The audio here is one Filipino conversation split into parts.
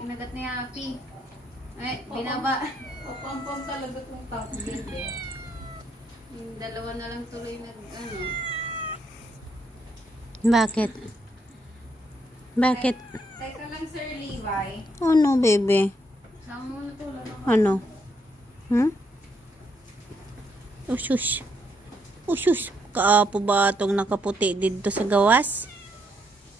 Kinagat ni Happy. Ay, binaba. Pampam talaga itong tablet eh. Yung dalawa na lang tuloy ano. Bakit? Bakit? Teka lang, Sir Levi. Ano, bebe? Sama mo na to. Ano? Usus. Usus. Kaapo ba itong nakaputi dito sa gawas?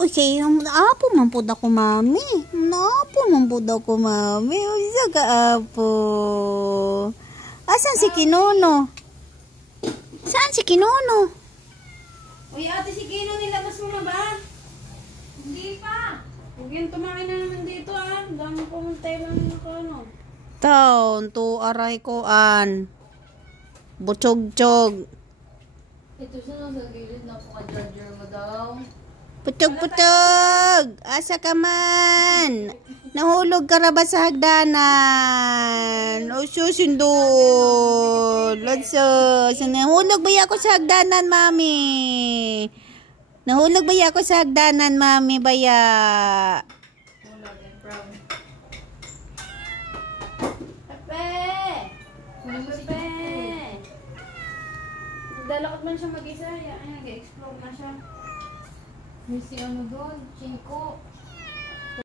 Uy, naapo man po ako, mami. Naapo man po ako, mami. Uy, sa kaapo. Asan si Kinono? Saan si Kinono? Uy, ate, si Kino nilabas mo na ba? Hindi pa. Huwag yan, tumakin na naman dito ah. Dami pumunta lang ano. Taon, to aray ko an. Butsog-tsog. Ito siya sa gilid. Napaka-judger mo daw. Putog-putog! Asa ka man? Nahulog ka na ba sa hagdanan? O susundol. Lodsos. Nahulog ba ako sa hagdanan, mami? Nahulog ba ako sa hagdanan, mami, baya? Pepe! Pepe! Nagdalakad man siya mag-isa. Ay, nag-explore na siya. May si ano doon, Chico.